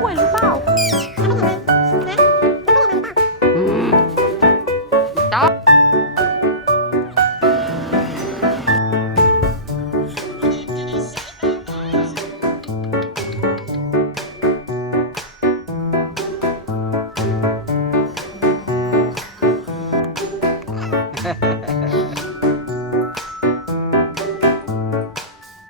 汇报。Ha ha ha.